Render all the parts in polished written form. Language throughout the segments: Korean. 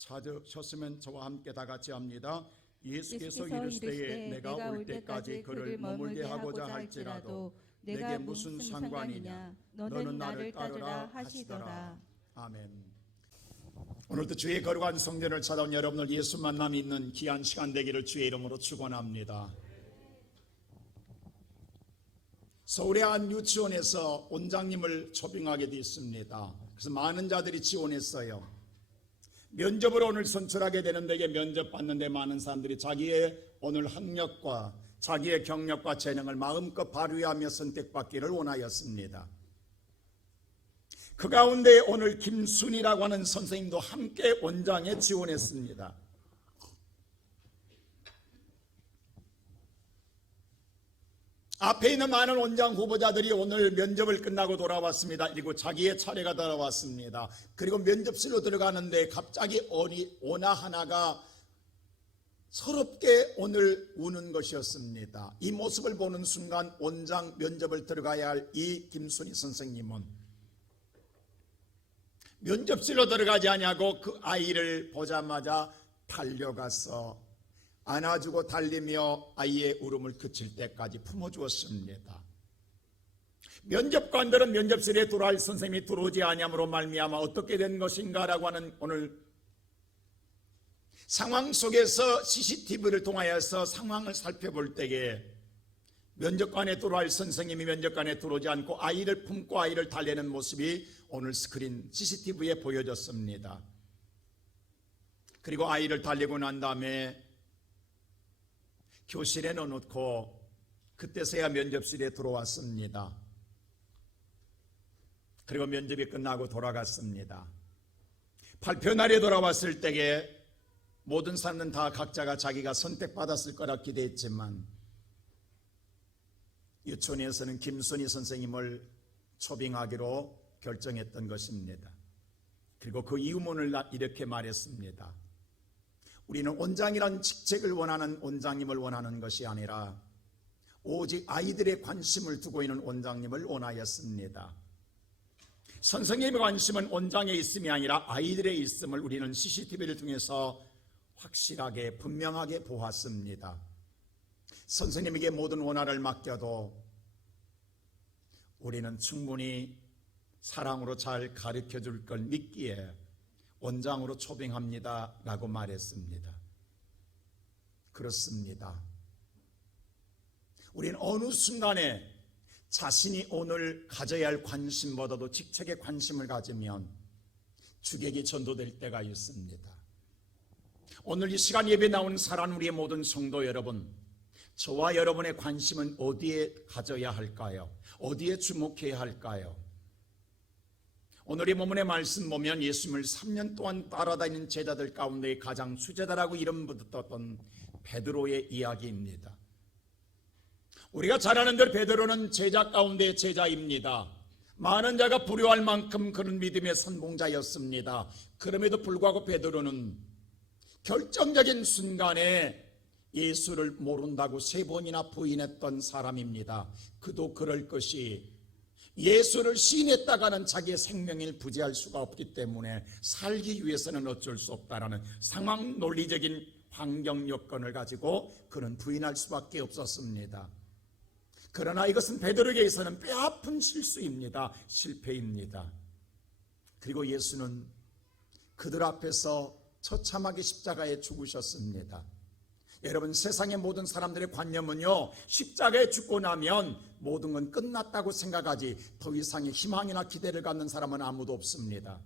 찾으셨으면 저와 함께 다 같이 합니다. 예수께서 이르시되 내가 올 때까지 그를 머물게 하고자 할지라도 내게 무슨 상관이냐, 너는 나를 따르라 하시더라. 아멘. 오늘도 주의 거룩한 성전을 찾아온 여러분을 예수 만남이 있는 귀한 시간 되기를 주의 이름으로 축원합니다. 서울의 한 유치원에서 원장님을 초빙하게 됐습니다. 그래서 많은 자들이 지원했어요. 면접으로 오늘 선출하게 되는데 면접 받는데 많은 사람들이 자기의 오늘 학력과 자기의 경력과 재능을 마음껏 발휘하며 선택받기를 원하였습니다. 그 가운데 오늘 김순이라고 하는 선생님도 함께 원장에 지원했습니다. 앞에 있는 많은 원장 후보자들이 오늘 면접을 끝나고 돌아왔습니다. 그리고 자기의 차례가 돌아왔습니다. 그리고 면접실로 들어가는데 갑자기 오나 하나가 서럽게 오늘 우는 것이었습니다. 이 모습을 보는 순간 원장 면접을 들어가야 할 이 김순희 선생님은 면접실로 들어가지 않냐고 그 아이를 보자마자 달려가서 안아주고 달리며 아이의 울음을 그칠 때까지 품어주었습니다. 면접관들은 면접실에 들어갈 선생님이 들어오지 아니함으로 말미암아 어떻게 된 것인가 라고 하는 오늘 상황 속에서 CCTV를 통하여서 상황을 살펴볼 때에 면접관에 들어갈 선생님이 면접관에 들어오지 않고 아이를 품고 아이를 달래는 모습이 오늘 스크린 CCTV에 보여졌습니다. 그리고 아이를 달리고 난 다음에 교실에 넣어놓고 그때서야 면접실에 들어왔습니다. 그리고 면접이 끝나고 돌아갔습니다. 발표날에 돌아왔을 때에 모든 사람은 다 각자가 자기가 선택받았을 거라 기대했지만 유치원에서는 김순희 선생님을 초빙하기로 결정했던 것입니다. 그리고 그 이유문을 이렇게 말했습니다. 우리는 원장이란 직책을 원하는 원장님을 원하는 것이 아니라 오직 아이들의 관심을 두고 있는 원장님을 원하였습니다. 선생님의 관심은 원장에 있음이 아니라 아이들의 있음을 우리는 CCTV를 통해서 확실하게 분명하게 보았습니다. 선생님에게 모든 원한을 맡겨도 우리는 충분히 사랑으로 잘 가르쳐 줄 걸 믿기에 원장으로 초빙합니다 라고 말했습니다. 그렇습니다. 우리는 어느 순간에 자신이 오늘 가져야 할 관심보다도 직책에 관심을 가지면 주객이 전도될 때가 있습니다. 오늘 이 시간 예배 나오는 사랑하는 우리의 모든 성도 여러분, 저와 여러분의 관심은 어디에 가져야 할까요? 어디에 주목해야 할까요? 오늘 이 본문의 말씀 보면 예수님을 3년 동안 따라다니는 제자들 가운데 가장 수제자라고 이름 붙었던 베드로의 이야기입니다. 우리가 잘 아는 대로 베드로는 제자 가운데 제자입니다. 많은 자가 부려할 만큼 그런 믿음의 선봉자였습니다. 그럼에도 불구하고 베드로는 결정적인 순간에 예수를 모른다고 3번이나 부인했던 사람입니다. 그도 그럴 것이 예수를 시인했다가는 자기의 생명을 부재할 수가 없기 때문에 살기 위해서는 어쩔 수 없다라는 상황 논리적인 환경 여건을 가지고 그는 부인할 수밖에 없었습니다. 그러나 이것은 베드로에게 있어서는 뼈아픈 실수입니다. 실패입니다. 그리고 예수는 그들 앞에서 처참하게 십자가에 죽으셨습니다. 여러분, 세상의 모든 사람들의 관념은요, 십자가에 죽고 나면 모든 건 끝났다고 생각하지 더 이상의 희망이나 기대를 갖는 사람은 아무도 없습니다.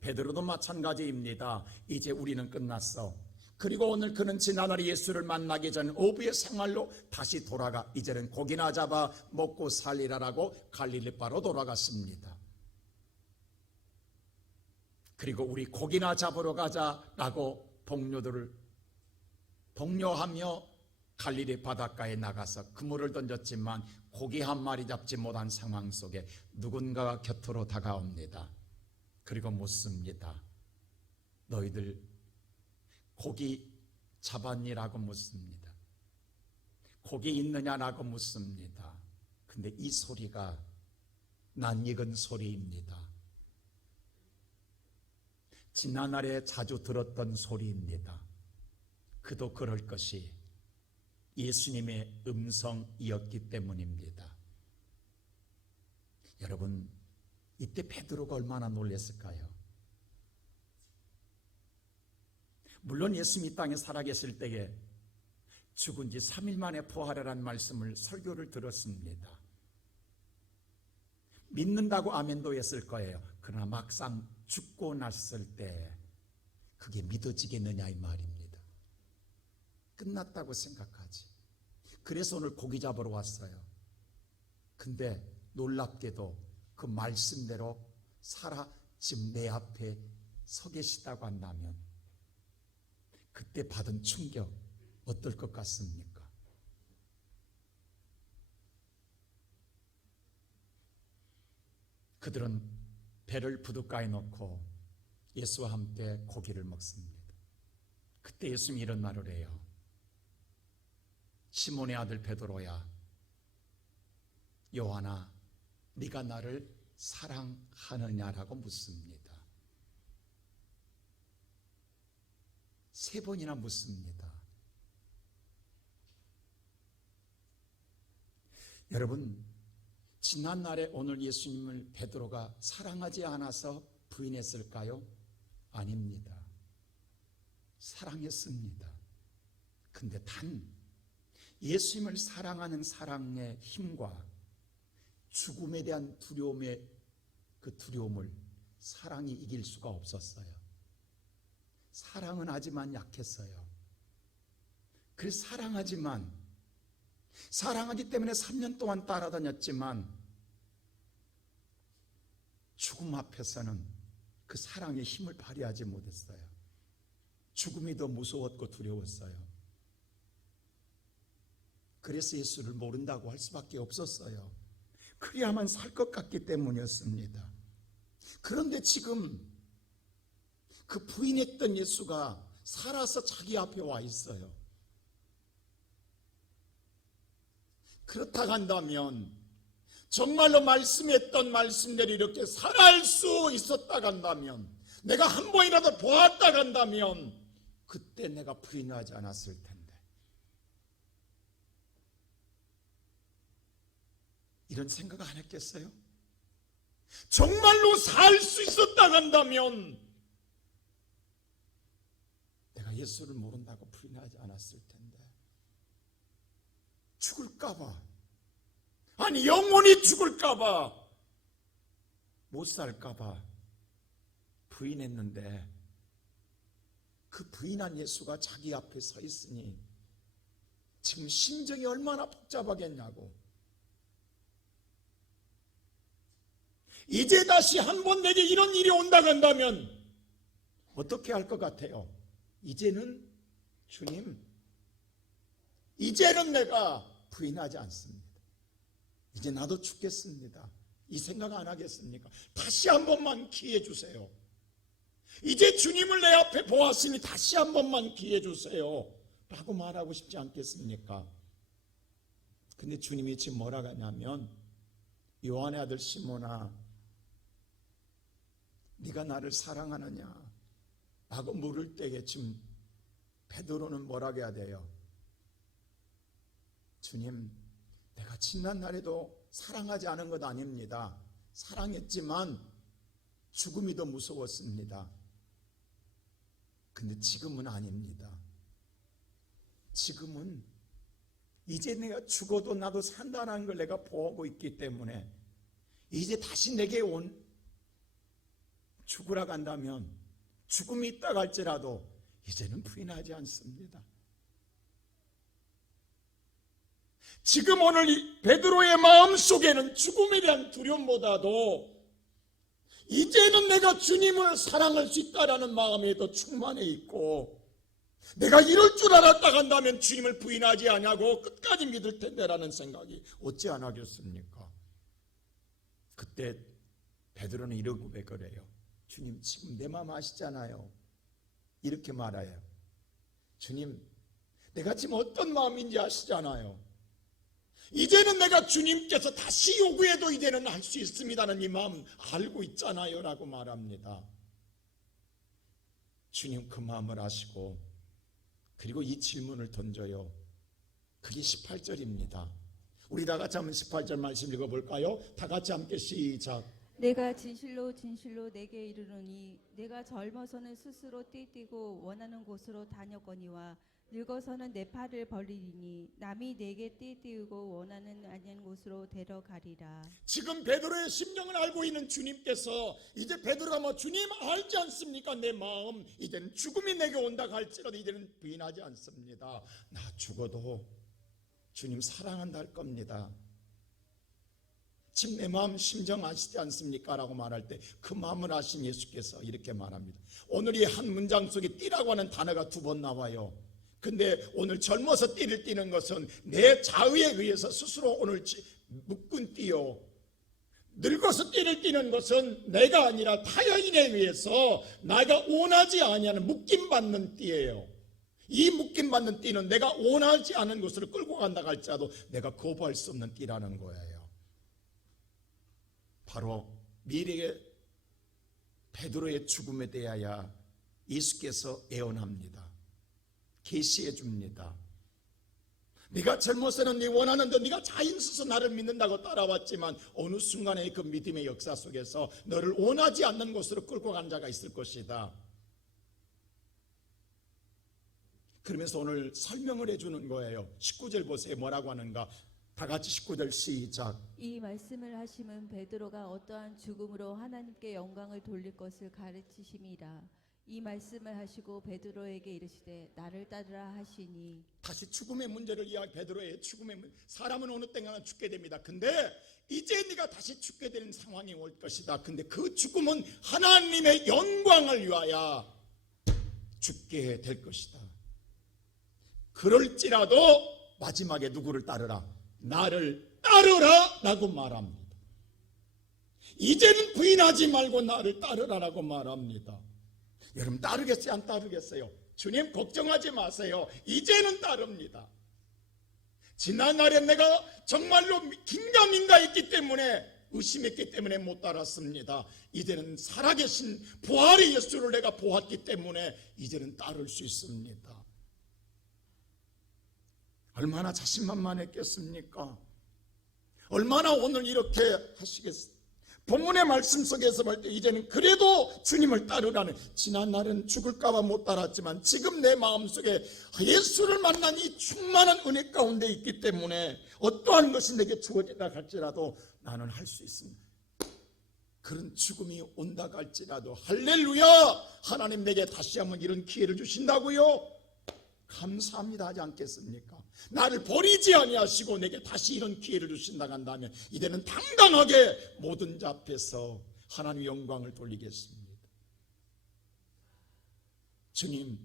베드로도 마찬가지입니다. 이제 우리는 끝났어. 그리고 오늘 그는 지난날 예수를 만나기 전 어부의 생활로 다시 돌아가 이제는 고기나 잡아 먹고 살리라라고 갈릴리바로 돌아갔습니다. 그리고 우리 고기나 잡으러 가자라고 동료들을 독려하며 갈릴리 바닷가에 나가서 그물을 던졌지만 고기 한 마리 잡지 못한 상황 속에 누군가가 곁으로 다가옵니다. 그리고 묻습니다. 너희들 고기 잡았니라고 묻습니다. 고기 있느냐라고 묻습니다. 근데 이 소리가 낯익은 소리입니다. 지난날에 자주 들었던 소리입니다. 그도 그럴 것이 예수님의 음성이었기 때문입니다. 여러분, 이때 베드로가 얼마나 놀랐을까요? 물론 예수님이 땅에 살아계실 때에 죽은 지 3일 만에 부활하라는 말씀을 설교를 들었습니다. 믿는다고 아멘도 했을 거예요. 그러나 막상 죽고 났을 때 그게 믿어지겠느냐 이 말입니다. 끝났다고 생각하지. 그래서 오늘 고기 잡으러 왔어요. 근데 놀랍게도 그 말씀대로 살아 지금 내 앞에 서 계시다고 한다면 그때 받은 충격 어떨 것 같습니까? 그들은 배를 부둣가에 놓고 예수와 함께 고기를 먹습니다. 그때 예수님이 이런 말을 해요. 시몬의 아들 베드로야, 요한아, 네가 나를 사랑하느냐라고 묻습니다. 3번이나 묻습니다. 여러분, 지난날에 오늘 예수님을 베드로가 사랑하지 않아서 부인했을까요? 아닙니다. 사랑했습니다. 근데 단 예수님을 사랑하는 사랑의 힘과 죽음에 대한 두려움의 그 두려움을 사랑이 이길 수가 없었어요. 사랑은 하지만 약했어요. 그래서 사랑하기 때문에 3년 동안 따라다녔지만 죽음 앞에서는 그 사랑의 힘을 발휘하지 못했어요. 죽음이 더 무서웠고 두려웠어요. 그래서 예수를 모른다고 할 수밖에 없었어요. 그래야만 살 것 같기 때문이었습니다. 그런데 지금 그 부인했던 예수가 살아서 자기 앞에 와 있어요. 그렇다고 한다면 정말로 말씀했던 말씀대로 이렇게 살아갈 수 있었다고 한다면, 내가 한 번이라도 보았다고 한다면 그때 내가 부인하지 않았을 텐데, 이런 생각 안 했겠어요? 정말로 살 수 있었다고 한다면 내가 예수를 모른다고 부인하지 않았을 텐데, 죽을까봐, 아니 영원히 죽을까봐, 못 살까봐 부인했는데, 그 부인한 예수가 자기 앞에 서 있으니 지금 심정이 얼마나 복잡하겠냐고. 이제 다시 한 번 내게 이런 일이 온다고 한다면 어떻게 할 것 같아요? 이제는 주님, 이제는 내가 부인하지 않습니다. 이제 나도 죽겠습니다. 이 생각 안 하겠습니까? 다시 한 번만 기회 주세요. 이제 주님을 내 앞에 보았으니 다시 한 번만 기회 주세요 라고 말하고 싶지 않겠습니까? 근데 주님이 지금 뭐라고 하냐면, 요한의 아들 시몬아, 네가 나를 사랑하느냐 라고 물을 때에 지금 베드로는 뭐라고 해야 돼요? 주님, 내가 지난 날에도 사랑하지 않은 것 아닙니다. 사랑했지만 죽음이 더 무서웠습니다. 근데 지금은 아닙니다. 지금은 이제 내가 죽어도 나도 산다는 걸 내가 보고 있기 때문에 이제 다시 내게 온 죽으라고 한다면, 죽음이 있다고 할지라도 이제는 부인하지 않습니다. 지금 오늘 이 베드로의 마음속에는 죽음에 대한 두려움보다도 이제는 내가 주님을 사랑할 수 있다라는 마음이 더 충만해 있고, 내가 이럴 줄 알았다 한다면 주님을 부인하지 않냐고 끝까지 믿을 텐데라는 생각이 어찌 안 하겠습니까? 그때 베드로는 이런 고백을 해요. 주님, 지금 내 마음 아시잖아요. 이렇게 말해요. 주님, 내가 지금 어떤 마음인지 아시잖아요. 이제는 내가 주님께서 다시 요구해도 이제는 할 수 있습니다는 이 마음 알고 있잖아요 라고 말합니다. 주님 그 마음을 아시고 그리고 이 질문을 던져요. 그게 18절입니다. 우리 다 같이 한번 18절 말씀 읽어볼까요? 다 같이 함께 시작. 내가 진실로 진실로 내게 이르노니 내가 젊어서는 스스로 띠뛰고 원하는 곳으로 다녔거니와 늙어서는 내 팔을 벌리리니 남이 내게 띠띠우고 원하는 아니한 곳으로 데려가리라. 지금 베드로의 심정을 알고 있는 주님께서 이제 베드로가 뭐 주님 알지 않습니까? 내 마음 이제는 죽음이 내게 온다 할지라도 이제는 부인하지 않습니다. 나 죽어도 주님 사랑한다 할 겁니다. 지금 내 마음 심정 아시지 않습니까? 라고 말할 때 그 마음을 아신 예수께서 이렇게 말합니다. 오늘 이 한 문장 속에 띠라고 하는 단어가 2번 나와요. 근데 오늘 젊어서 띠를 띠는 것은 내 자의에 의해서 스스로 오늘 묶은 띠요, 늙어서 띠를 띠는 것은 내가 아니라 타여인에 의해서 내가 원하지 아니하는 묶임받는 띠예요. 이 묶임받는 띠는 내가 원하지 않은 곳으로 끌고 간다 할지라도 내가 거부할 수 없는 띠라는 거예요. 바로 미래의 베드로의 죽음에 대하여 예수께서 예언합니다. 계시해 줍니다. 네가 젊어서는 네 원하는 데 네가 자인스서 나를 믿는다고 따라왔지만 어느 순간에 그 믿음의 역사 속에서 너를 원하지 않는 곳으로 끌고 간 자가 있을 것이다. 그러면서 오늘 설명을 해주는 거예요. 19절 보세요. 뭐라고 하는가? 다 같이 19절 시작. 이 말씀을 하심은 베드로가 어떠한 죽음으로 하나님께 영광을 돌릴 것을 가르치심이라. 이 말씀을 하시고 베드로에게 이르시되 나를 따르라 하시니. 다시 죽음의 문제를 이야기. 베드로의 죽음의 문제. 사람은 어느 때가는 죽게 됩니다. 근데 이제 네가 다시 죽게 되는 상황이 올 것이다. 근데 그 죽음은 하나님의 영광을 위하여 죽게 될 것이다. 그럴지라도 마지막에 누구를 따르라? 나를 따르라 라고 말합니다. 이제는 부인하지 말고 나를 따르라라고 말합니다. 여러분 따르겠어요? 안 따르겠어요? 주님 걱정하지 마세요. 이제는 따릅니다. 지난날에 내가 정말로 긴가민가 했기 때문에, 의심했기 때문에 못 따랐습니다. 이제는 살아계신 부활의 예수를 내가 보았기 때문에 이제는 따를 수 있습니다. 얼마나 자신만만했겠습니까? 얼마나 오늘 이렇게 하시겠습니까? 본문의 말씀 속에서 볼 때 이제는 그래도 주님을 따르라는, 지난날은 죽을까 봐 못 따랐지만 지금 내 마음속에 예수를 만난 이 충만한 은혜 가운데 있기 때문에 어떠한 것이 내게 주어지다 할지라도 나는 할 수 있습니다. 그런 죽음이 온다 할지라도 할렐루야, 하나님 내게 다시 한번 이런 기회를 주신다고요? 감사합니다 하지 않겠습니까? 나를 버리지 아니하시고 내게 다시 이런 기회를 주신다고 한다면 이제는 당당하게 모든 자 앞에서 하나님의 영광을 돌리겠습니다. 주님,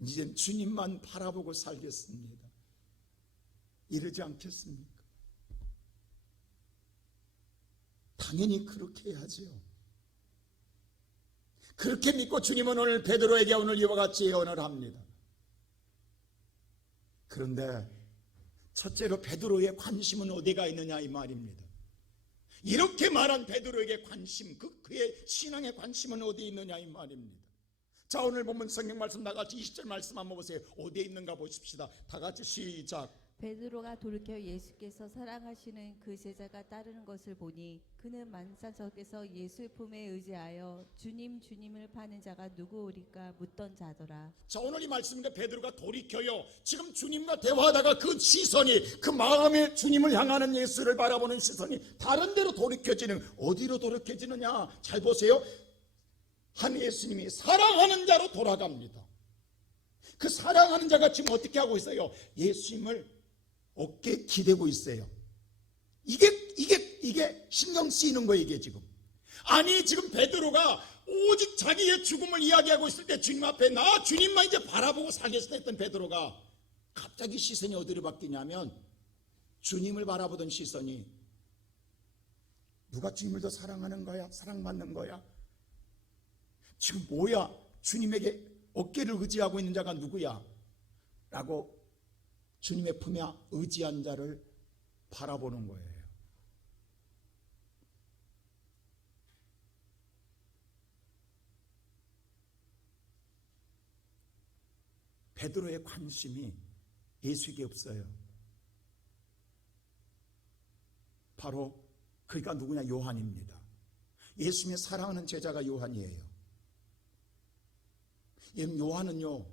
이젠 주님만 바라보고 살겠습니다. 이러지 않겠습니까? 당연히 그렇게 해야지요. 그렇게 믿고 주님은 오늘 베드로에게 오늘 이와 같이 예언을 합니다. 그런데 첫째로 베드로의 관심은 어디가 있느냐 이 말입니다. 이렇게 말한 베드로에게 관심, 그의 신앙의 관심은 어디에 있느냐 이 말입니다. 자, 오늘 보면 성경 말씀 다 같이 20절 말씀 한번 보세요. 어디에 있는가 보십시다. 다 같이 시작. 베드로가 돌이켜 예수께서 사랑하시는 그 제자가 따르는 것을 보니 그는 만사석에서 예수의 품에 의지하여 주님 주님을 파는 자가 누구오리까 묻던 자더라. 자, 오늘 이 말씀인데 베드로가 돌이켜요. 지금 주님과 대화하다가 그 시선이, 그 마음에 주님을 향하는 예수를 바라보는 시선이 다른 데로 돌이켜지는, 어디로 돌이켜지느냐 잘 보세요. 한 예수님이 사랑하는 자로 돌아갑니다. 그 사랑하는 자가 지금 어떻게 하고 있어요? 예수님을 어깨에 기대고 있어요. 이게 신경 쓰이는 거예요, 이게 지금. 아니, 지금 베드로가 오직 자기의 죽음을 이야기하고 있을 때 주님 앞에 나 주님만 이제 바라보고 살겠다 했던 베드로가 갑자기 시선이 어디로 바뀌냐면 주님을 바라보던 시선이 누가 주님을 더 사랑하는 거야? 사랑받는 거야? 지금 뭐야? 주님에게 어깨를 의지하고 있는 자가 누구야? 라고 주님의 품에 의지한 자를 바라보는 거예요. 베드로의 관심이 예수에게 없어요. 바로 그가 누구냐? 요한입니다. 예수님의 사랑하는 제자가 요한이에요. 요한은요,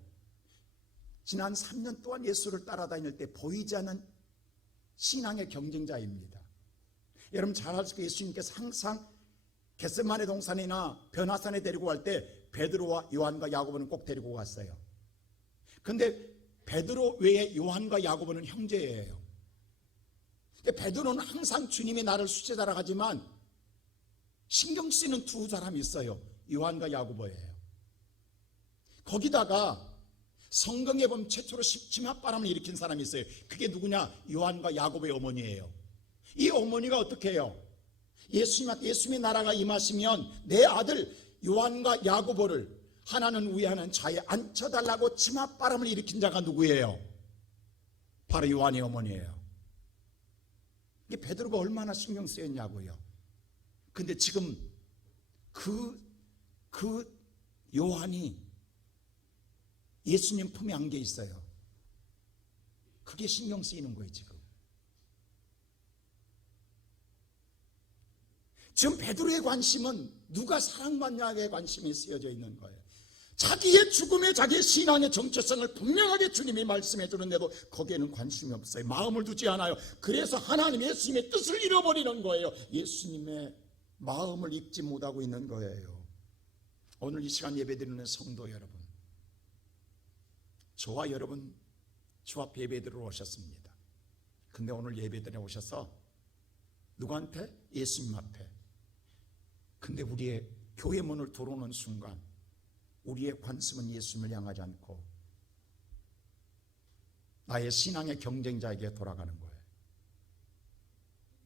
지난 3년 동안 예수를 따라다닐 때 보이지 않는 신앙의 경쟁자입니다. 여러분 잘 아시고 예수님께서 항상 겟세마네 동산이나 변화산에 데리고 갈 때 베드로와 요한과 야고보는 꼭 데리고 갔어요. 그런데 베드로 외에 요한과 야고보는 형제예요. 베드로는 항상 주님이 나를 수제자라 하지만 신경 쓰이는 두 사람이 있어요. 요한과 야고보예요. 거기다가 성경에 보면 최초로 치맛바람을 일으킨 사람이 있어요. 그게 누구냐? 요한과 야고보의 어머니예요. 이 어머니가 어떻게 해요? 예수님의 나라가 임하시면 내 아들 요한과 야고보를 하나는 위에 하나는 좌에 앉혀달라고 치맛바람을 일으킨 자가 누구예요? 바로 요한의 어머니예요. 이게 베드로가 얼마나 신경 쓰였냐고요. 근데 지금 그 요한이 예수님 품에 안겨 있어요. 그게 신경 쓰이는 거예요. 지금 베드로의 관심은 누가 사랑받냐에 관심이 쓰여져 있는 거예요. 자기의 죽음에 자기의 신앙의 정체성을 분명하게 주님이 말씀해 주는데도 거기에는 관심이 없어요. 마음을 두지 않아요. 그래서 하나님 예수님의 뜻을 잃어버리는 거예요. 예수님의 마음을 잊지 못하고 있는 거예요. 오늘 이 시간 예배드리는 성도 여러분, 저와 여러분 주 앞에 예배드리러 오셨습니다. 근데 오늘 예배드리러 오셔서 누구한테? 예수님 앞에. 근데 우리의 교회 문을 들어오는 순간 우리의 관심은 예수님을 향하지 않고 나의 신앙의 경쟁자에게 돌아가는 거예요.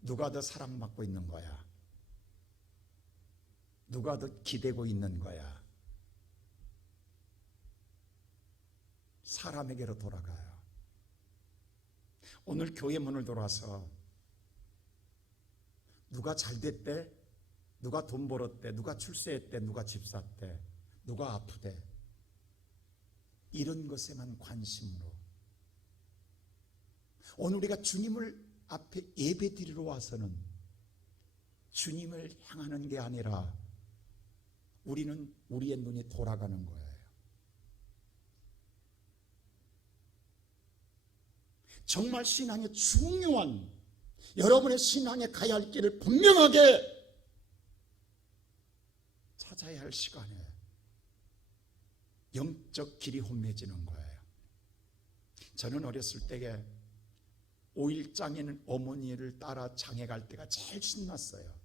누가 더 사랑받고 있는 거야? 누가 더 기대고 있는 거야? 사람에게로 돌아가요. 오늘 교회 문을 돌아서 누가 잘 됐대? 누가 돈 벌었대? 누가 출세했대? 누가 집 샀대? 누가 아프대? 이런 것에만 관심으로 오늘 우리가 주님을 앞에 예배 드리러 와서는 주님을 향하는 게 아니라 우리는 우리의 눈이 돌아가는 거예요. 정말 신앙의 중요한 여러분의 신앙에 가야 할 길을 분명하게 찾아야 할 시간에 영적 길이 혼매지는 거예요. 저는 어렸을 때에 5일장에는 어머니를 따라 장에 갈 때가 제일 신났어요.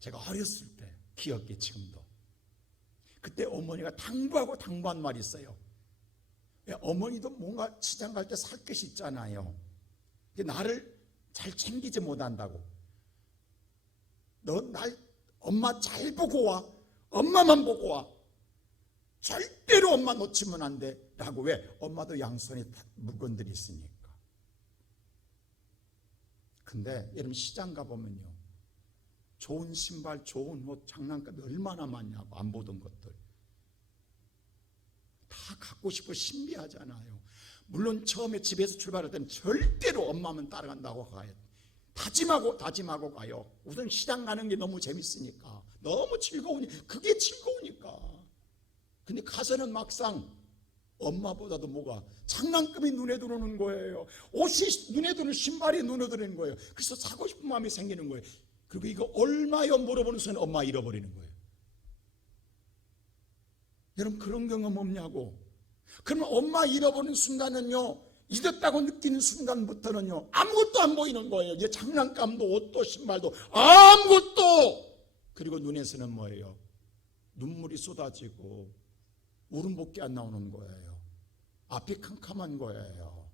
제가 어렸을 때 기억이 지금도. 그때 어머니가 당부한 말이 있어요. 어머니도 뭔가 시장 갈 때 살 것이 있잖아요. 나를 잘 챙기지 못한다고. 너 날 엄마 잘 보고 와. 엄마만 보고 와. 절대로 엄마 놓치면 안 돼. 라고. 왜? 엄마도 양손에 물건들이 있으니까. 근데 여러분 시장 가보면요, 좋은 신발, 좋은 옷, 장난감이 얼마나 많냐고. 안 보던 것들 다 갖고 싶고 신비하잖아요. 물론 처음에 집에서 출발할 때는 절대로 엄마만 따라간다고 가요. 다짐하고 가요. 우선 시장 가는 게 너무 재밌으니까, 너무 그게 즐거우니까. 근데 가서는 막상 엄마보다도 뭐가 장난감이 눈에 들어오는 거예요. 옷이 눈에 들어오는, 신발이 눈에 들어오는 거예요. 그래서 사고 싶은 마음이 생기는 거예요. 그리고 이거 얼마요 물어보는 순간 엄마 잃어버리는 거예요. 여러분 그런 경험 없냐고. 그러면 엄마 잃어버리는 순간은요, 잊었다고 느끼는 순간부터는요, 아무것도 안 보이는 거예요. 이제 장난감도 옷도 신발도 아무것도. 그리고 눈에서는 뭐예요? 눈물이 쏟아지고 울음밖에 안 나오는 거예요. 앞이 캄캄한 거예요.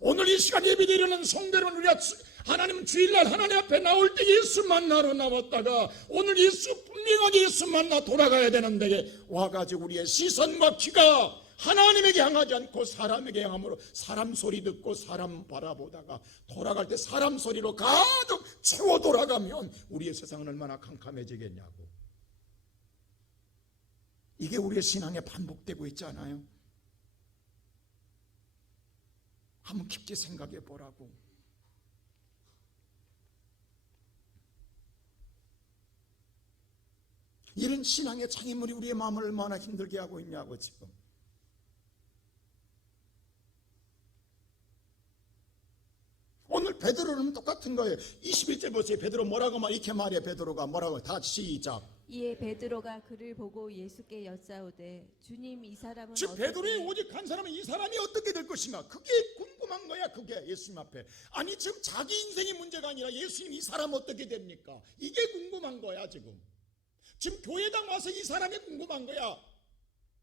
오늘 이 시간 예배드리는 성도는 우리가 하나님 주일날 하나님 앞에 나올 때 예수 만나러 나왔다가 오늘 분명하게 예수 만나 돌아가야 되는데 와가지고 우리의 시선과 귀가 하나님에게 향하지 않고 사람에게 향함으로 사람 소리 듣고 사람 바라보다가 돌아갈 때 사람 소리로 가득 채워 돌아가면 우리의 세상은 얼마나 캄캄해지겠냐고. 이게 우리의 신앙에 반복되고 있지 않아요? 한번 깊게 생각해 보라고. 이런 신앙의 장애물이 우리의 마음을 얼마나 힘들게 하고 있냐고 지금. 오늘 베드로는 똑같은 거예요. 21절 보세요. 베드로 뭐라고 이렇게 말해. 베드로가 뭐라고? 다 시작. 이에 베드로가 그를 보고 예수께 여짜오되 주님 이 사람은 즉 어떻게 베드로의 오직 한 사람은 이 사람이 어떻게 될 것인가, 그게 궁금한 거야. 그게 예수님 앞에. 아니 지금 자기 인생이 문제가 아니라 예수님 이 사람 어떻게 됩니까? 이게 궁금한 거야. 지금 교회당 와서 이 사람이 궁금한 거야.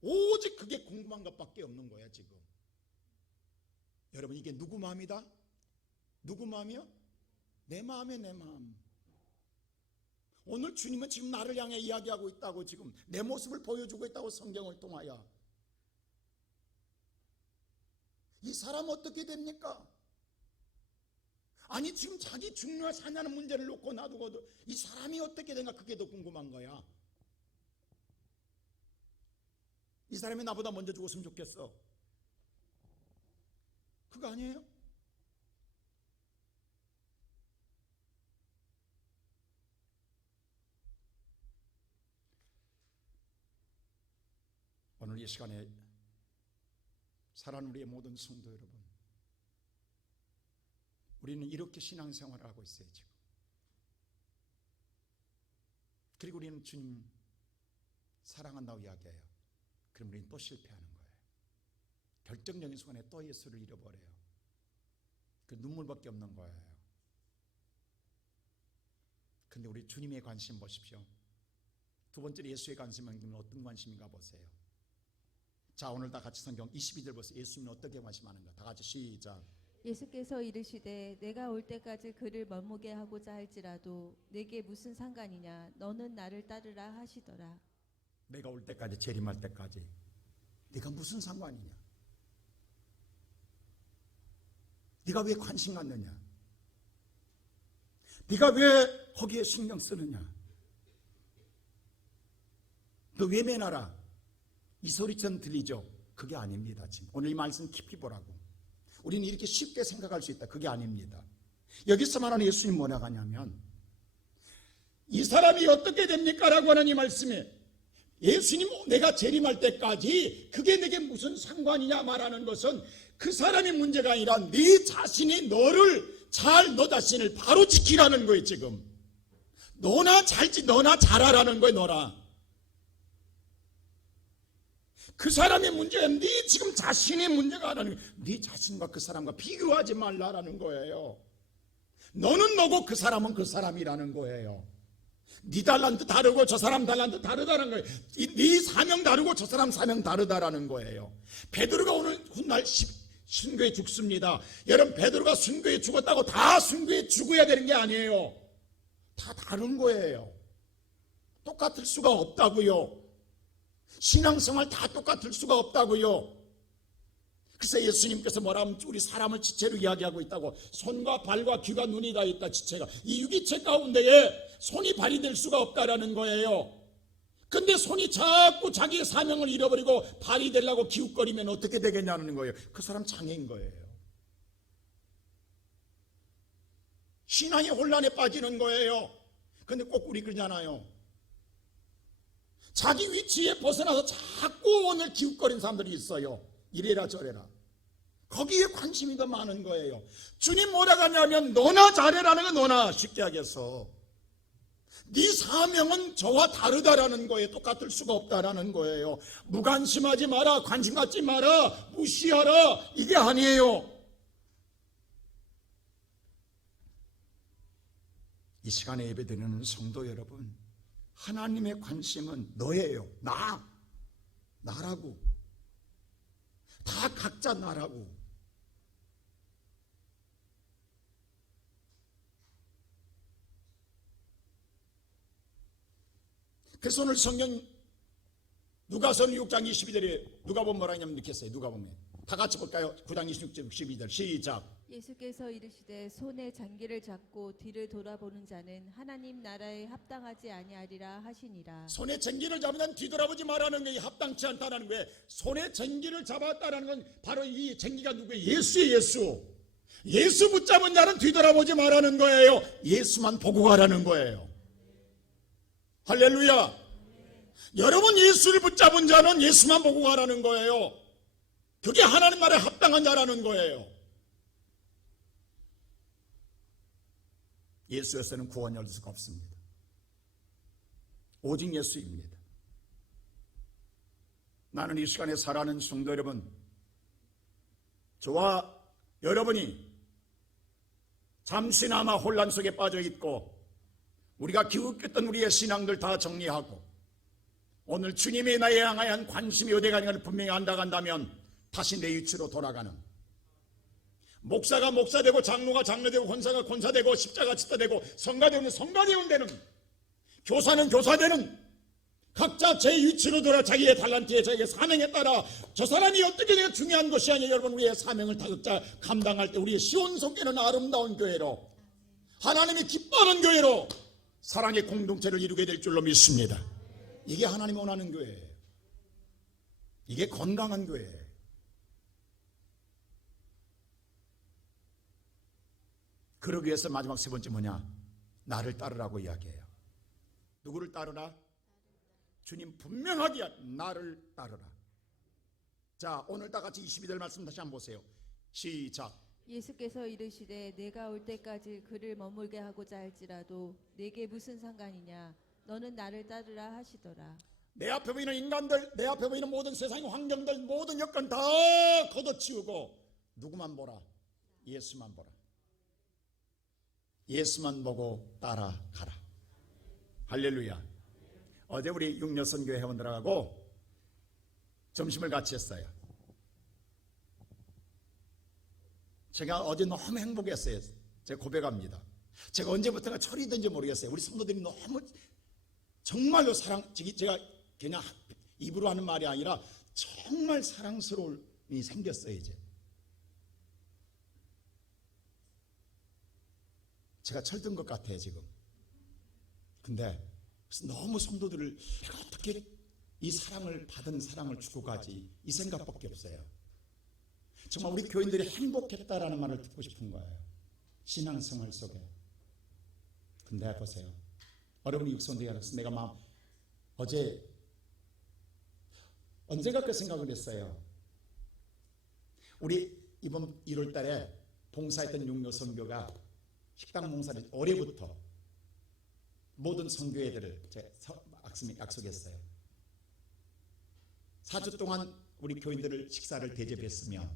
오직 그게 궁금한 것밖에 없는 거야 지금. 여러분, 이게 누구 마음이다? 누구 마음이요? 내 마음이야, 내 마음. 오늘 주님은 지금 나를 향해 이야기하고 있다고, 지금 내 모습을 보여주고 있다고, 성경을 통하여. 이 사람 어떻게 됩니까? 아니 지금 자기 죽느냐 사냐는 문제를 놓고 놔두고도 이 사람이 어떻게 되는가, 그게 더 궁금한 거야. 이 사람이 나보다 먼저 죽었으면 좋겠어. 그거 아니에요? 오늘 이 시간에 사랑하는 우리의 모든 성도 여러분, 우리는 이렇게 신앙생활을 하고 있어요 지금. 그리고 우리는 주님 사랑한다고 이야기해요. 그럼 우리는 또 실패하는 거예요. 결정적인 순간에 또 예수를 잃어버려요. 그 눈물밖에 없는 거예요. 근데 우리 주님의 관심 보십시오. 두 번째로 예수의 관심은 어떤 관심인가 보세요. 자, 오늘 다 같이 성경 22절 보세요. 예수님은 어떻게 관심하는가. 다 같이 시작. 예수께서 이르시되 내가 올 때까지 그를 머무게 하고자 할지라도 내게 무슨 상관이냐, 너는 나를 따르라 하시더라. 내가 올 때까지, 재림할 때까지 네가 무슨 상관이냐? 네가 왜 관심 갖느냐? 네가 왜 거기에 신경 쓰느냐? 너 왜 매나라? 이 소리처럼 들리죠? 그게 아닙니다. 지금 오늘 이 말씀 깊이 보라고. 우리는 이렇게 쉽게 생각할 수 있다. 그게 아닙니다. 여기서 말하는 예수님 뭐라고 하냐면, 이 사람이 어떻게 됩니까? 라고 하는 이 말씀에, 예수님 내가 재림할 때까지 그게 내게 무슨 상관이냐 말하는 것은 그 사람이 문제가 아니라 네 자신이 너를 너 자신을 바로 지키라는 거예요 지금. 너나 잘하라는 거예요. 너나. 그 사람의 문제가 네 지금 자신의 문제가 아니라 네 자신과 그 사람과 비교하지 말라라는 거예요. 너는 너고 그 사람은 그 사람이라는 거예요. 네 달란트 다르고 저 사람 달란트 다르다는 거예요. 네 사명 다르고 저 사람 사명 다르다라는 거예요. 베드로가 오늘 훗날 순교에 죽습니다. 여러분, 베드로가 순교에 죽었다고 다 순교에 죽어야 되는 게 아니에요. 다 다른 거예요. 똑같을 수가 없다고요. 신앙생활 다 똑같을 수가 없다고요. 그래서 예수님께서 뭐라면 우리 사람을 지체로 이야기하고 있다고. 손과 발과 귀가 눈이 다 있다. 지체가 이 유기체 가운데에 손이 발이 될 수가 없다라는 거예요. 근데 손이 자꾸 자기의 사명을 잃어버리고 발이 되려고 기웃거리면 어떻게 되겠냐는 거예요. 그 사람 장애인 거예요. 신앙의 혼란에 빠지는 거예요. 근데 꼭 우리 그러잖아요. 자기 위치에 벗어나서 자꾸 오늘 기웃거리는 사람들이 있어요. 이래라 저래라. 거기에 관심이 더 많은 거예요. 주님 뭐라고 하냐면, 너나 잘해라는 건 너나, 쉽게 하겠어. 네 사명은 저와 다르다라는 거예요. 똑같을 수가 없다라는 거예요. 무관심하지 마라, 관심 갖지 마라, 무시하라, 이게 아니에요. 이 시간에 예배드리는 성도 여러분, 하나님의 관심은 너예요. 나라고. 다 각자 나라고. 그래서 오늘 성경 누가복음 6장 22절에 누가 보면 뭐라 하냐면 이렇게 했어요. 누가 보면 다 같이 볼까요? 9장 26절 62절 시작. 예수께서 이르시되 손에 장기를 잡고 뒤를 돌아보는 자는 하나님 나라에 합당하지 아니하리라 하시니라. 손에 쟁기를 잡으면 뒤돌아보지 말라는 게 합당치 않다는 거예요. 손에 쟁기를 잡았다는 건 바로 이 쟁기가 누구예요? 예수의 예수. 예수 붙잡은 자는 뒤돌아보지 말라는 거예요. 예수만 보고 가라는 거예요. 할렐루야. 여러분 예수를 붙잡은 자는 예수만 보고 가라는 거예요. 그게 하나님 나라에 합당한 자라는 거예요. 예수에서는 구원이 얻을 수가 없습니다. 오직 예수입니다. 나는 이 시간에 살아가는 성도 여러분, 저와 여러분이 잠시나마 혼란 속에 빠져 있고 우리가 기웃겼던 우리의 신앙들 다 정리하고 오늘 주님이 나에 향한 관심이 어디가 있는가를 분명히 안다간다면 다시 내 위치로 돌아가는, 목사가 목사되고 장로가 장로되고 권사가 권사되고 십자가 집사되고 성가되고 성가되는 데는, 교사는 교사되는, 각자 제 위치로 돌아 자기의 달란트에 자기의 사명에 따라 저 사람이 어떻게 되게 중요한 것이 아니에요. 여러분 우리의 사명을 다 각자 감당할 때 우리의 시온성교회는 아름다운 교회로, 하나님이 기뻐하는 교회로 사랑의 공동체를 이루게 될 줄로 믿습니다. 이게 하나님이 원하는 교회예요. 이게 건강한 교회예요. 그러기 위해서 마지막 세 번째 뭐냐? 나를 따르라고 이야기해요. 누구를 따르라? 주님 분명하게 나를 따르라. 자, 오늘 다 같이 22절 말씀 다시 한번 보세요. 시작. 예수께서 이르시되 내가 올 때까지 그를 머물게 하고자 할지라도 내게 무슨 상관이냐? 너는 나를 따르라 하시더라. 내 앞에 보이는 인간들, 내 앞에 보이는 모든 세상의 환경들, 모든 여건 다 걷어치우고 누구만 보라? 예수만 보라. 예수만 보고 따라가라. 할렐루야. 어제 우리 육려선교회 회원들하고 점심을 같이 했어요. 제가 어제 너무 행복했어요. 제가 고백합니다. 제가 언제부터가 철이든지 모르겠어요. 우리 성도들이 너무 정말로 제가 그냥 입으로 하는 말이 아니라 정말 사랑스러움이 생겼어요. 이제 제가 철든 것 같아요 지금. 근데 너무 성도들을 내가 어떻게 이 사랑을 받은 사랑을 주고 가지, 이 생각밖에 없어요. 정말 우리 교인들이 행복했다라는 말을 듣고 싶은 거예요, 신앙생활 속에. 근데 보세요, 여러분이 육성되게 알았어. 내가 어제 언젠가 그 생각을 했어요. 우리 이번 1월 달에 봉사했던 육로선교가 식당 봉사를 올해부터 모든 선교회들을 제가 약속했어요. 4주 동안 우리 교인들을 식사를 대접했으면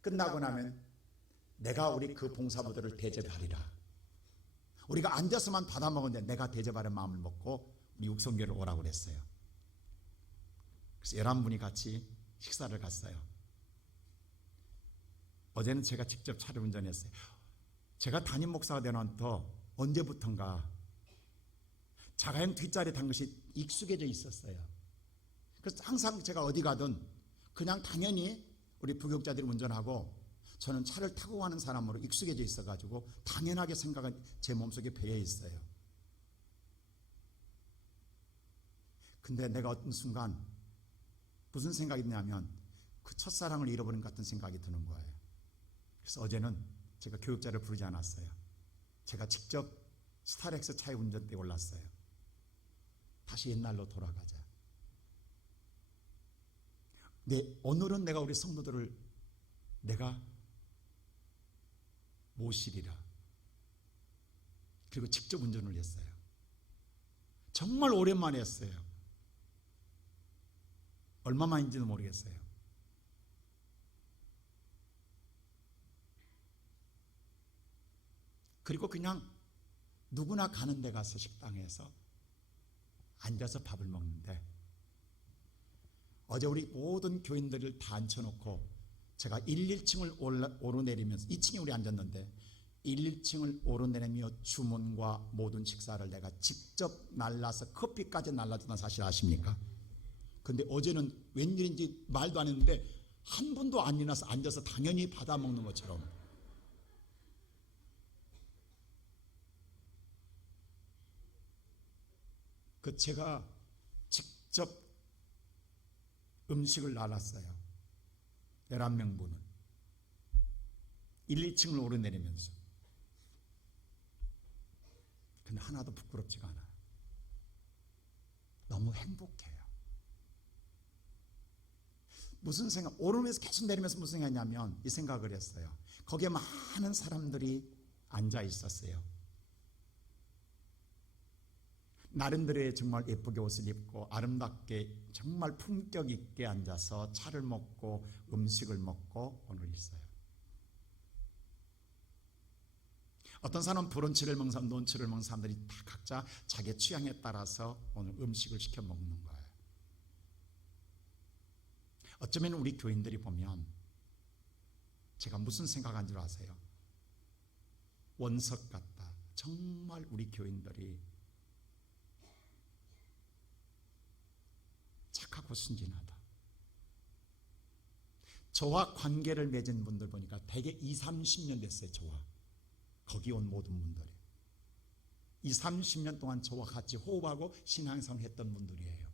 끝나고 나면 내가 우리 그 봉사부들을 대접하리라. 우리가 앉아서만 받아먹었는데 내가 대접하는 마음을 먹고 우리 육성교회를 오라고 그랬어요. 그래서 11분이 같이 식사를 갔어요. 어제는 제가 직접 차를 운전했어요. 제가 담임 목사가 되면부터 언제부턴가 자가용 뒷자리에 탄 것이 익숙해져 있었어요. 그래서 항상 제가 어디 가든 그냥 당연히 우리 부교육자들이 운전하고 저는 차를 타고 가는 사람으로 익숙해져 있어가지고 당연하게 생각은 제 몸속에 배어 있어요. 근데 내가 어떤 순간 무슨 생각이 드냐면 그 첫사랑을 잃어버린 것 같은 생각이 드는 거예요. 그래서 어제는 제가 교육자를 부르지 않았어요. 제가 직접 스타렉스 차에 운전대에 올랐어요. 다시 옛날로 돌아가자. 오늘은 내가 우리 성도들을 내가 모시리라. 그리고 직접 운전을 했어요. 정말 오랜만에 했어요. 얼마만인지는 모르겠어요. 그리고 그냥 누구나 가는 데 가서 식당에서 앉아서 밥을 먹는데 어제 우리 모든 교인들을 다 앉혀놓고 제가 1, 2층을 오르내리면서 2층에 우리 앉았는데 1, 2층을 오르내리며 주문과 모든 식사를 내가 직접 날라서 커피까지 날라주는 사실 아십니까? 근데 어제는 웬일인지 말도 안 했는데 한 분도 안 일어나서 앉아서 당연히 받아 먹는 것처럼. 그 제가 직접 음식을 나눴어요. 11명분은 1, 2층을 오르내리면서. 근데 하나도 부끄럽지가 않아요. 너무 행복해요. 무슨 생각, 오르면서 계속 내리면서 무슨 생각이냐면 이 생각을 했어요. 거기에 많은 사람들이 앉아 있었어요. 나름대로의 정말 예쁘게 옷을 입고 아름답게 정말 품격 있게 앉아서 차를 먹고 음식을 먹고 오늘 있어요. 어떤 사람은 브런치를 먹는 사람, 런치를 먹는 사람들이 다 각자 자기 취향에 따라서 오늘 음식을 시켜 먹는 거예요. 어쩌면 우리 교인들이 보면 제가 무슨 생각한 줄 아세요? 원석 같다. 정말 우리 교인들이 착하고 순진하다. 저와 관계를 맺은 분들 보니까 대개 20, 30년 됐어요. 저와 거기 온 모든 분들이 20, 30년 동안 저와 같이 호흡하고 신앙생활을 했던 분들이에요.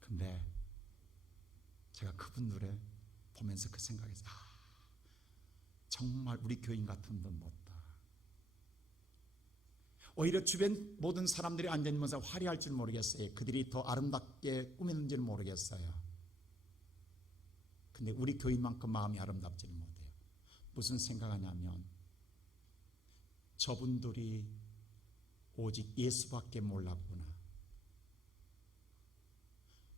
근데 제가 그분들을 보면서 그 생각했어요. 정말 우리 교인 같은 분 못다. 오히려 주변 모든 사람들이 앉아있으면서 화려할 줄 모르겠어요. 그들이 더 아름답게 꾸몄는지는 모르겠어요. 근데 우리 교인만큼 마음이 아름답지는 못해요. 무슨 생각하냐면 저분들이 오직 예수밖에 몰랐구나.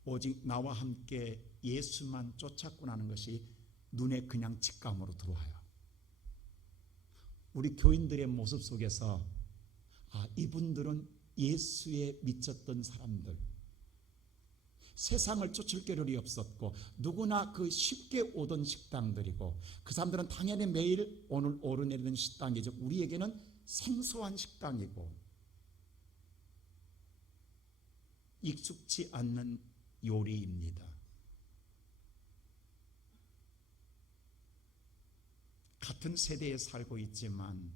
오직 나와 함께 예수만 쫓았구나 하는 것이 눈에 그냥 직감으로 들어와요. 우리 교인들의 모습 속에서 이분들은 예수에 미쳤던 사람들, 세상을 쫓을 겨를이 없었고 누구나 그 쉽게 오던 식당들이고 그 사람들은 당연히 매일 오늘 오르내리는 식당이죠. 우리에게는 생소한 식당이고 익숙치 않는 요리입니다. 같은 세대에 살고 있지만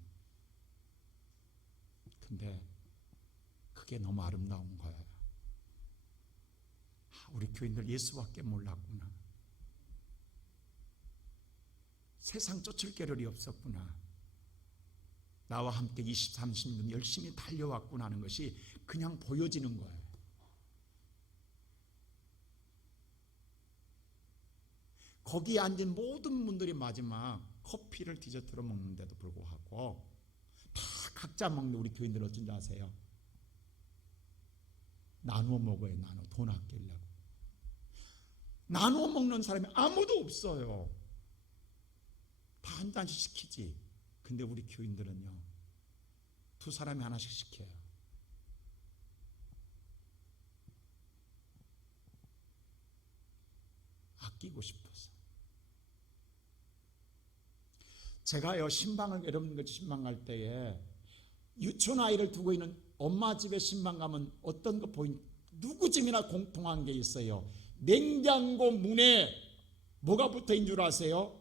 근데 그게 너무 아름다운 거예요. 우리 교인들 예수밖에 몰랐구나. 세상 쫓을 겨를이 없었구나. 나와 함께 20, 30년 열심히 달려왔구나 하는 것이 그냥 보여지는 거예요. 거기에 앉은 모든 분들이 마지막 커피를 디저트로 먹는데도 불구하고 다 각자 먹는 우리 교인들 어쩐지 아세요? 나누어 먹어요. 돈 아끼려고. 나누어 먹는 사람이 아무도 없어요. 다 한 잔씩 시키지. 근데 우리 교인들은요, 두 사람이 하나씩 시켜요. 아끼고 싶어서. 제가요, 신방을 여러분같이 신방 갈 때에 유치원 아이를 두고 있는 엄마 집에 신방 가면 어떤 거 보인 누구 집이나 공통한 게 있어요. 냉장고 문에 뭐가 붙어 있는 줄 아세요?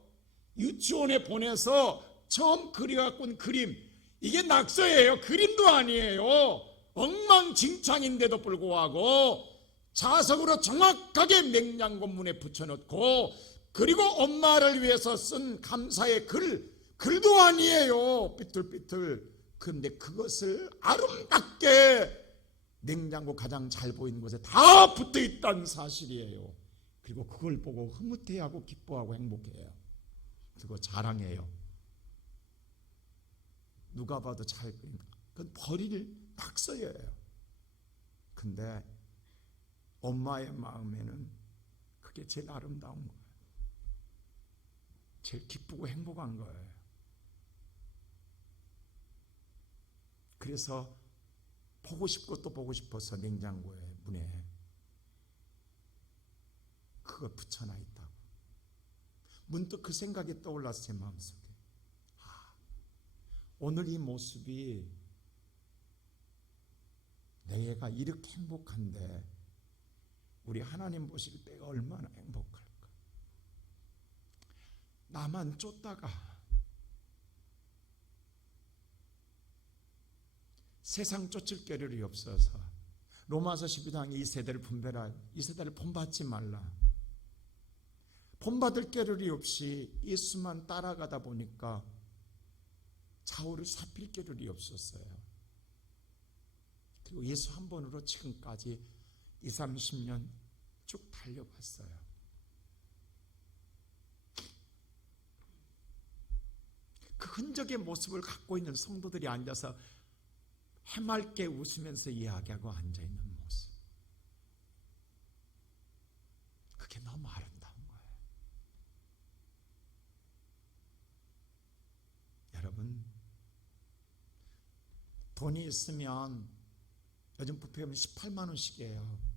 유치원에 보내서 처음 그려갖고 온 그림. 이게 낙서예요. 그림도 아니에요. 엉망진창인데도 불구하고 자석으로 정확하게 냉장고 문에 붙여놓고 그리고 엄마를 위해서 쓴 감사의 글도 아니에요. 삐뚤삐뚤. 그런데 그것을 아름답게 냉장고 가장 잘 보이는 곳에 다 붙어 있다는 사실이에요. 그리고 그걸 보고 흐뭇해하고 기뻐하고 행복해요. 그리고 자랑해요. 누가 봐도 잘 그린 거. 그건 버릴 낙서예요. 근데 엄마의 마음에는 그게 제일 아름다운 거예요. 제일 기쁘고 행복한 거예요. 그래서 보고 싶고 또 보고 싶어서 냉장고에 문에 그거 붙여놔 있다고. 문득 그 생각이 떠올라서 제 마음속에 오늘 이 모습이 내가 이렇게 행복한데 우리 하나님 보실 때가 얼마나 행복할까. 나만 쫓다가 세상 쫓을 겨를이 없어서 로마서 12장 이 세대를 분별할, 이 세대를 본받지 말라. 본받을 겨를이 없이 예수만 따라가다 보니까 좌우를 살필 겨를이 없었어요. 그리고 예수 한 번으로 지금까지 20, 30년 쭉 달려봤어요. 그 흔적의 모습을 갖고 있는 성도들이 앉아서 해맑게 웃으면서 이야기하고 앉아있는 모습, 그게 너무 아름다운 거예요. 여러분, 돈이 있으면 요즘 뷔페는 18만 원씩이에요.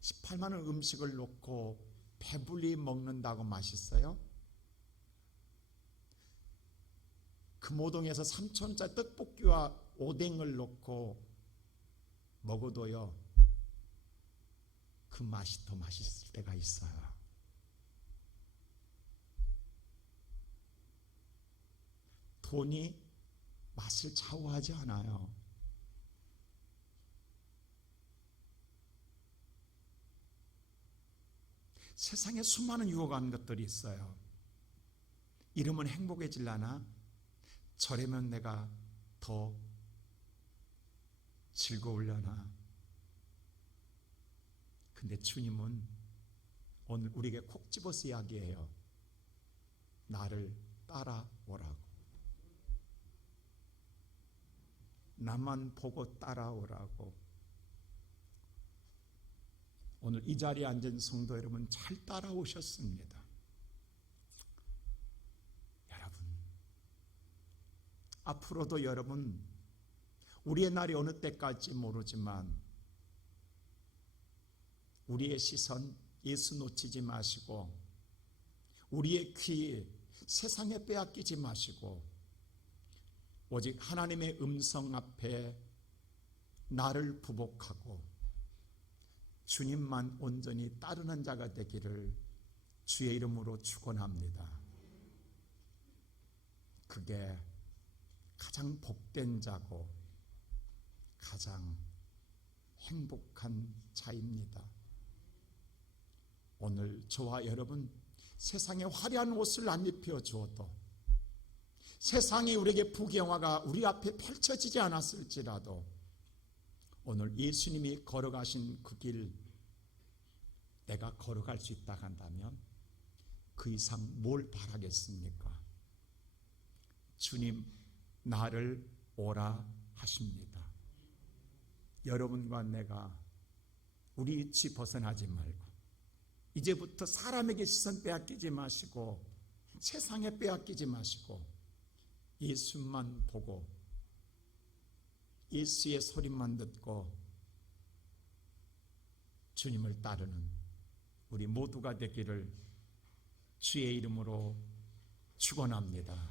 18만 원 음식을 놓고 배불리 먹는다고 맛있어요? 금호동에서 3,000원짜리 떡볶이와 오뎅을 넣고 먹어도요, 그 맛이 더 맛있을 때가 있어요. 돈이 맛을 좌우하지 않아요. 세상에 수많은 유혹하는 것들이 있어요. 이러면 행복해질라나? 저래면 내가 더 즐거우려나? 근데 주님은 오늘 우리에게 콕 집어서 이야기해요. 나를 따라오라고. 나만 보고 따라오라고. 오늘 이 자리에 앉은 성도 여러분, 잘 따라오셨습니다. 여러분, 앞으로도 여러분, 우리의 날이 어느 때까지 모르지만 우리의 시선 예수 놓치지 마시고, 우리의 귀 세상에 빼앗기지 마시고, 오직 하나님의 음성 앞에 나를 부복하고 주님만 온전히 따르는 자가 되기를 주의 이름으로 축원합니다. 그게 가장 복된 자고 가장 행복한 자입니다. 오늘 저와 여러분, 세상에 화려한 옷을 안 입혀 주어도, 세상이 우리에게 부경화가 우리 앞에 펼쳐지지 않았을지라도, 오늘 예수님이 걸어가신 그 길 내가 걸어갈 수 있다 한다면 그 이상 뭘 바라겠습니까? 주님, 나를 오라 하십니다. 여러분과 내가 우리 위치 벗어나지 말고, 이제부터 사람에게 시선 빼앗기지 마시고, 세상에 빼앗기지 마시고, 예수만 보고 예수의 소리만 듣고 주님을 따르는 우리 모두가 되기를 주의 이름으로 축원합니다.